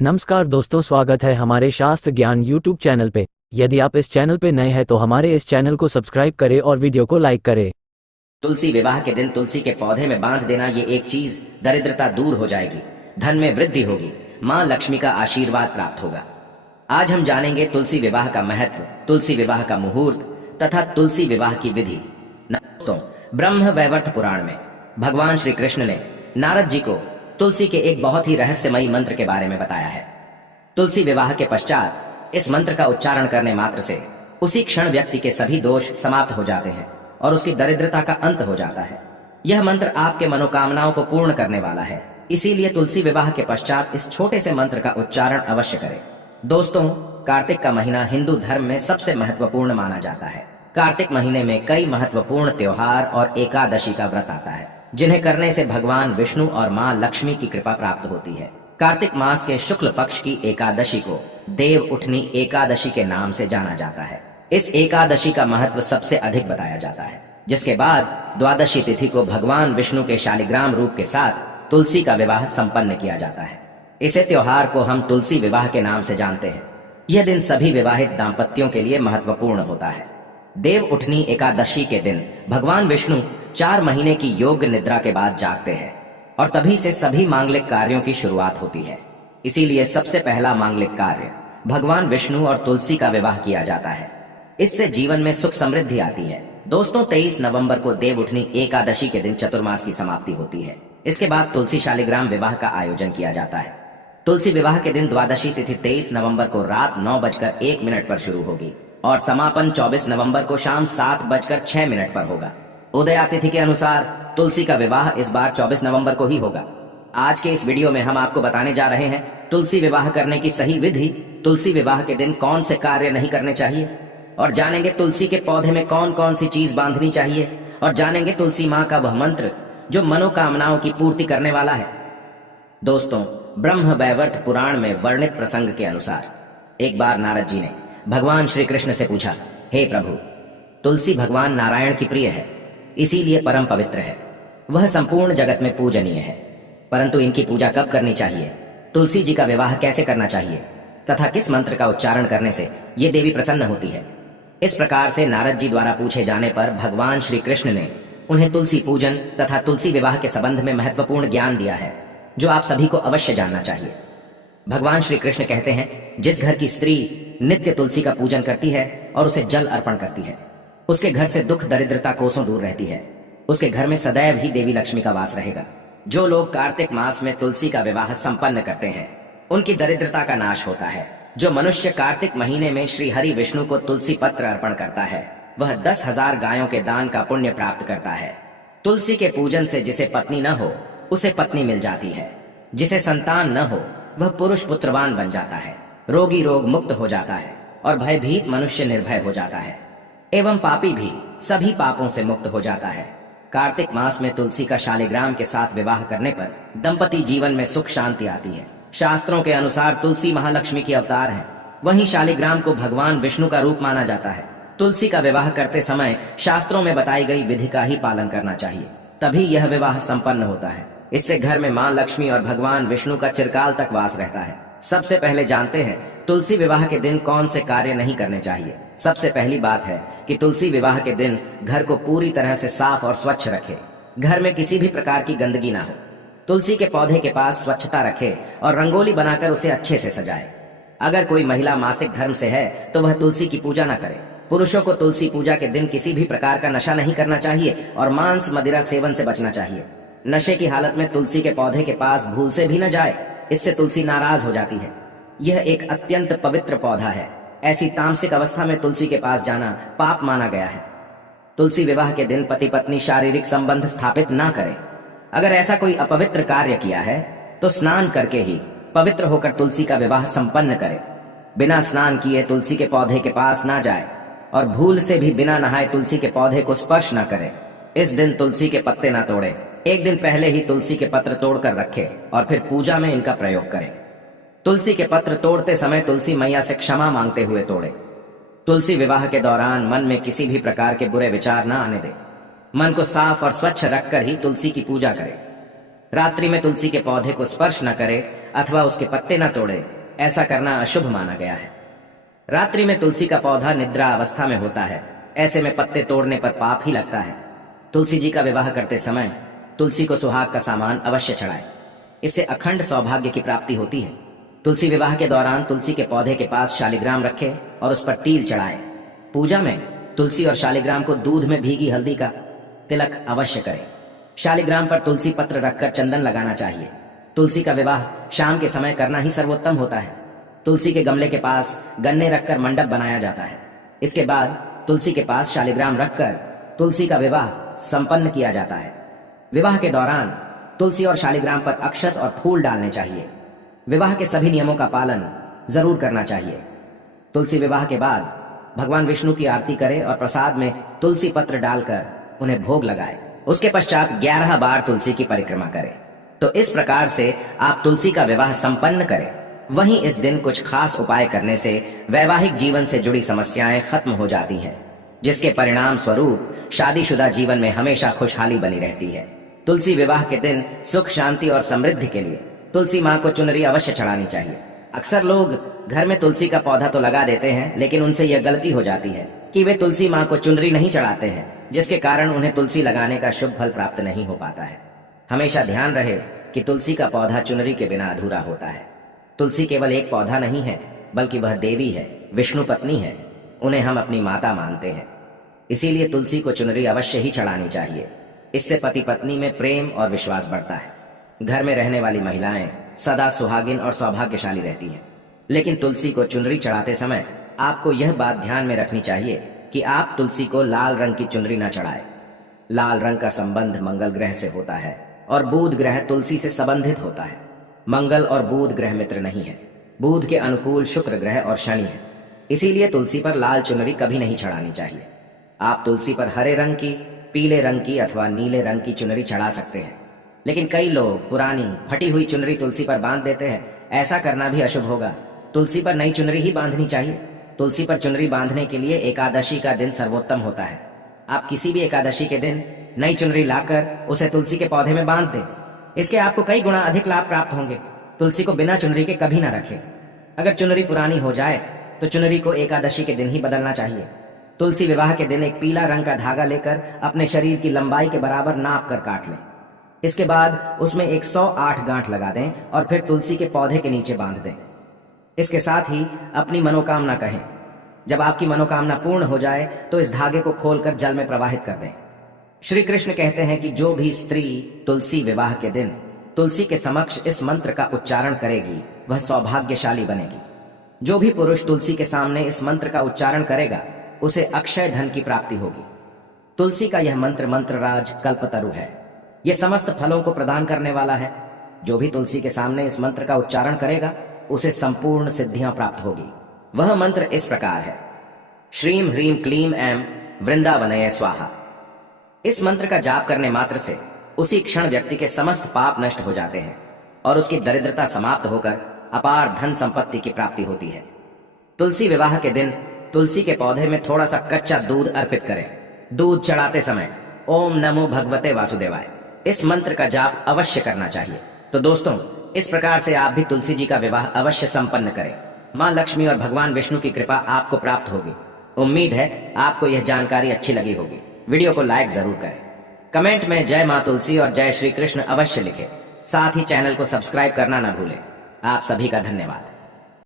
नमस्कार दोस्तों, स्वागत है हमारे शास्त्र ज्ञान यूट्यूब चैनल पे। यदि आप इस चैनल पे नए हैं तो हमारे इस चैनल को सब्सक्राइब करें और वीडियो को लाइक करें। तुलसी विवाह के दिन तुलसी के पौधे में बांध देना, ये एक चीज, दरिद्रता दूर हो जाएगी, धन में वृद्धि होगी, माँ लक्ष्मी का आशीर्वाद प्राप्त होगा। आज हम जानेंगे तुलसी विवाह का महत्व, तुलसी विवाह का मुहूर्त तथा तुलसी विवाह की विधि। दोस्तों, ब्रह्म वैवर्त पुराण में भगवान श्री कृष्ण ने नारद जी को तुलसी के एक बहुत ही रहस्यमयी मंत्र के बारे में बताया है। तुलसी विवाह के पश्चात इस मंत्र का उच्चारण करने मात्र से उसी क्षण व्यक्ति के सभी दोष समाप्त हो जाते हैं और उसकी दरिद्रता का अंत हो जाता है। यह मंत्र आपके मनोकामनाओं को पूर्ण करने वाला है, इसीलिए तुलसी विवाह के पश्चात इस छोटे से मंत्र का उच्चारण अवश्य करें। दोस्तों, कार्तिक का महीना हिंदू धर्म में सबसे महत्वपूर्ण माना जाता है। कार्तिक महीने में कई महत्वपूर्ण त्योहार और एकादशी का व्रत आता है, जिन्हें करने से भगवान विष्णु और माँ लक्ष्मी की कृपा प्राप्त होती है। कार्तिक मास के शुक्ल पक्ष की एकादशी को देव उठनी एकादशी के नाम से जाना जाता है। इस एकादशी का महत्व सबसे अधिक बताया जाता है, जिसके बाद द्वादशी तिथि को भगवान विष्णु के शालिग्राम रूप के साथ तुलसी का विवाह संपन्न किया जाता है। इसे त्योहार को हम तुलसी विवाह के नाम से जानते हैं। यह दिन सभी विवाहित दाम्पत्यों के लिए महत्वपूर्ण होता है। देव उठनी एकादशी के दिन भगवान विष्णु 4 महीने की योग निद्रा के बाद जागते हैं और तभी से सभी मांगलिक कार्यों की शुरुआत होती है। इसीलिए सबसे पहला मांगलिक कार्य भगवान विष्णु और तुलसी का विवाह किया जाता है। इससे जीवन में सुख समृद्धि आती है। दोस्तों, 23 नवंबर को देव उठनी एकादशी के दिन चतुर्मास की समाप्ति होती है। इसके बाद तुलसी शालिग्राम विवाह का आयोजन किया जाता है। तुलसी विवाह के दिन द्वादशी तिथि 23 नवंबर को रात 9:01 पर शुरू होगी और समापन 24 नवंबर को शाम 7:06 पर होगा। उदया तिथि के अनुसार तुलसी का विवाह इस बार 24 नवंबर को ही होगा। आज के इस वीडियो में हम आपको बताने जा रहे हैं तुलसी विवाह करने की सही विधि, तुलसी विवाह के दिन कौन से कार्य नहीं करने चाहिए, और जानेंगे तुलसी के पौधे में कौन कौन सी चीज बांधनी चाहिए, और जानेंगे तुलसी माँ का वह मंत्र जो मनोकामनाओं की पूर्ति करने वाला है। दोस्तों, ब्रह्म वैवर्त पुराण में वर्णित प्रसंग के अनुसार एक बार नारद जी ने भगवान श्री कृष्ण से पूछा, हे प्रभु, तुलसी भगवान नारायण की प्रिय है, इसीलिए परम पवित्र है। वह संपूर्ण जगत में पूजनीय है, परंतु इनकी पूजा कब करनी चाहिए, तुलसी जी का विवाह कैसे करना चाहिए तथा किस मंत्र का उच्चारण करने से ये देवी प्रसन्न होती है। इस प्रकार से नारद जी द्वारा पूछे जाने पर भगवान श्री कृष्ण ने उन्हें तुलसी पूजन तथा तुलसी विवाह के संबंध में महत्वपूर्ण ज्ञान दिया है, जो आप सभी को अवश्य जानना चाहिए। भगवान श्री कृष्ण कहते हैं, जिस घर की स्त्री नित्य तुलसी का पूजन करती है और उसे जल अर्पण करती है, उसके घर से दुख दरिद्रता कोसों दूर रहती है। उसके घर में सदैव ही देवी लक्ष्मी का वास रहेगा। जो लोग कार्तिक मास में तुलसी का विवाह संपन्न करते हैं, उनकी दरिद्रता का नाश होता है। जो मनुष्य कार्तिक महीने में श्री हरि विष्णु को तुलसी पत्र अर्पण करता है, वह 10,000 गायों के दान का पुण्य प्राप्त करता है। तुलसी के पूजन से जिसे पत्नी न हो, उसे पत्नी मिल जाती है। जिसे संतान न हो, वह पुरुष पुत्रवान बन जाता है। रोगी रोग मुक्त हो जाता है और भयभीत मनुष्य निर्भय हो जाता है, एवं पापी भी सभी पापों से मुक्त हो जाता है। कार्तिक मास में तुलसी का शालिग्राम के साथ विवाह करने पर दंपति जीवन में सुख शांति आती है। शास्त्रों के अनुसार तुलसी महालक्ष्मी की अवतार है, वहीं शालिग्राम को भगवान विष्णु का रूप माना जाता है। तुलसी का विवाह करते समय शास्त्रों में बताई गई विधि का ही पालन करना चाहिए, तभी यह विवाह संपन्न होता है। इससे घर में मां लक्ष्मी और भगवान विष्णु का चिरकाल तक वास रहता है। सबसे पहले जानते हैं तुलसी विवाह के दिन कौन से कार्य नहीं करने चाहिए। सबसे पहली बात है कि तुलसी विवाह के दिन घर को पूरी तरह से साफ और स्वच्छ रखे। घर में किसी भी प्रकार की गंदगी ना हो। तुलसी के पौधे के पास स्वच्छता रखे और रंगोली बनाकर उसे अच्छे से सजाए। अगर कोई महिला मासिक धर्म से है तो वह तुलसी की पूजा न करे। पुरुषों को तुलसी पूजा के दिन किसी भी प्रकार का नशा नहीं करना चाहिए और मांस मदिरा सेवन से बचना चाहिए। नशे की हालत में तुलसी के पौधे के पास भूल से भी न जाए, इससे तुलसी नाराज हो जाती है। यह एक अत्यंत पवित्र पौधा है। ऐसी तामसिक अवस्था में तुलसी के पास जाना पाप माना गया है। तुलसी विवाह के दिन पति पत्नी शारीरिक संबंध स्थापित ना करें। अगर ऐसा कोई अपवित्र कार्य किया है तो स्नान करके ही पवित्र होकर तुलसी का विवाह संपन्न करे। बिना स्नान किए तुलसी के पौधे के पास ना जाए और भूल से भी बिना नहाए तुलसी के पौधे को स्पर्श ना करे। इस दिन तुलसी के पत्ते ना तोड़े। एक दिन पहले ही तुलसी के पत्र तोड़कर रखे और फिर पूजा में इनका प्रयोग करें। तुलसी के पत्र तोड़ते समय तुलसी मैया से क्षमा मांगते हुए तोड़े। तुलसी विवाह के दौरान मन में किसी भी प्रकार के बुरे विचार न आने दे। मन को साफ और स्वच्छ रखकर ही तुलसी की पूजा करें। रात्रि में तुलसी के पौधे को स्पर्श न करे। अथवा उसके पत्ते न तोड़े, ऐसा करना अशुभ माना गया है। रात्रि में तुलसी का पौधा निद्रा अवस्था में होता है, ऐसे में पत्ते तोड़ने पर पाप ही लगता है। तुलसी जी का विवाह करते समय तुलसी को सुहाग का सामान अवश्य चढ़ाए, इससे अखंड सौभाग्य की प्राप्ति होती है। तुलसी विवाह के दौरान तुलसी के पौधे के पास शालिग्राम रखे और उस पर तिल चढ़ाए। पूजा में तुलसी और शालिग्राम को दूध में भीगी हल्दी का तिलक अवश्य करें। शालिग्राम पर तुलसी पत्र रखकर चंदन लगाना चाहिए। तुलसी का विवाह शाम के समय करना ही सर्वोत्तम होता है। तुलसी के गमले के पास गन्ने रखकर मंडप बनाया जाता है। इसके बाद तुलसी के पास शालिग्राम रखकर तुलसी का विवाह संपन्न किया जाता है। विवाह के दौरान तुलसी और शालिग्राम पर अक्षत और फूल डालने चाहिए। विवाह के सभी नियमों का पालन जरूर करना चाहिए। तुलसी विवाह के बाद भगवान विष्णु की आरती करे और प्रसाद में तुलसी पत्र डालकर उन्हें भोग लगाए। उसके पश्चात 11 बार तुलसी की परिक्रमा करें। तो इस प्रकार से आप तुलसी का विवाह संपन्न करें। वहीं इस दिन कुछ खास उपाय करने से वैवाहिक जीवन से जुड़ी समस्याएं खत्म हो जाती हैं, जिसके परिणाम स्वरूप शादीशुदा जीवन में हमेशा खुशहाली बनी रहती है। तुलसी विवाह के दिन सुख, शांति और समृद्धि के लिए तुलसी माँ को चुनरी अवश्य चढ़ानी चाहिए। अक्सर लोग घर में तुलसी का पौधा तो लगा देते हैं, लेकिन उनसे यह गलती हो जाती है कि वे तुलसी माँ को चुनरी नहीं चढ़ाते हैं, जिसके कारण उन्हें तुलसी लगाने का शुभ फल प्राप्त नहीं हो पाता है। हमेशा ध्यान रहे कि तुलसी का पौधा चुनरी के बिना अधूरा होता है। तुलसी केवल एक पौधा नहीं है, बल्कि वह देवी है, विष्णु पत्नी है। उन्हें हम अपनी माता मानते हैं, इसीलिए तुलसी को चुनरी अवश्य ही चढ़ानी चाहिए। इससे पति पत्नी में प्रेम और विश्वास बढ़ता है। घर में रहने वाली महिलाएं सदा सुहागिन और सौभाग्यशाली रहती हैं। लेकिन तुलसी को चुनरी चढ़ाते समय आपको यह बात ध्यान में रखनी चाहिए कि आप तुलसी को लाल रंग की चुनरी न चढ़ाएं। लाल रंग का संबंध मंगल ग्रह से होता है और बुध ग्रह तुलसी से संबंधित होता है। मंगल और बुध ग्रह मित्र नहीं है। बुध के अनुकूल शुक्र ग्रह और शनि है। इसीलिए तुलसी पर लाल चुनरी कभी नहीं चढ़ानी चाहिए। आप तुलसी पर हरे रंग की, पीले रंग की अथवा नीले रंग की चुनरी चढ़ा सकते हैं। लेकिन कई लोग पुरानी फटी हुई चुनरी तुलसी पर बांध देते हैं। ऐसा करना भी अशुभ होगा। तुलसी पर नई चुनरी ही बांधनी चाहिए। तुलसी पर चुनरी बांधने के लिए एकादशी का दिन सर्वोत्तम होता है। आप किसी भी एकादशी के दिन नई चुनरी लाकर उसे तुलसी के पौधे में बांध दें। इसके आपको कई गुना अधिक लाभ प्राप्त होंगे। तुलसी को बिना चुनरी के कभी ना रखें। अगर चुनरी पुरानी हो जाए तो चुनरी को एकादशी के दिन ही बदलना चाहिए। तुलसी विवाह के दिन एक पीला रंग का धागा लेकर अपने शरीर की लंबाई के बराबर नाप कर काट लें। इसके बाद उसमें 108 गांठ लगा दें और फिर तुलसी के पौधे के नीचे बांध दें। इसके साथ ही अपनी मनोकामना कहें। जब आपकी मनोकामना पूर्ण हो जाए तो इस धागे को खोलकर जल में प्रवाहित कर दें। श्री कृष्ण कहते हैं कि जो भी स्त्री तुलसी विवाह के दिन तुलसी के समक्ष इस मंत्र का उच्चारण करेगी वह सौभाग्यशाली बनेगी। जो भी पुरुष तुलसी के सामने इस मंत्र का उच्चारण करेगा उसे अक्षय धन की प्राप्ति होगी। तुलसी का यह मंत्र मंत्रराज कल्पतरु है। यह समस्त फलों को प्रदान करने वाला है। जो भी तुलसी के सामने इस मंत्र का उच्चारण करेगा उसे संपूर्ण सिद्धियां प्राप्त होगी। वह मंत्र इस प्रकार है: श्रीम ह्रीम क्लीम ऐं वृंदावनये स्वाहा। इस मंत्र का जाप करने मात्र से उसी क्षण व्यक्ति के समस्त पाप नष्ट हो जाते हैं और उसकी दरिद्रता समाप्त होकर अपार धन संपत्ति की प्राप्ति होती है। तुलसी विवाह के दिन तुलसी के पौधे में थोड़ा सा कच्चा दूध अर्पित करें। दूध चढ़ाते समय ओम नमो भगवते वासुदेवाय इस मंत्र का जाप अवश्य करना चाहिए। तो दोस्तों, इस प्रकार से आप भी तुलसी जी का विवाह अवश्य संपन्न करें। मां लक्ष्मी और भगवान विष्णु की कृपा आपको प्राप्त होगी। उम्मीद है आपको यह जानकारी अच्छी लगी होगी। वीडियो को लाइक जरूर करें। कमेंट में जय मां तुलसी और जय श्री कृष्ण अवश्य लिखें। साथ ही चैनल को सब्सक्राइब करना ना भूलें। आप सभी का धन्यवाद।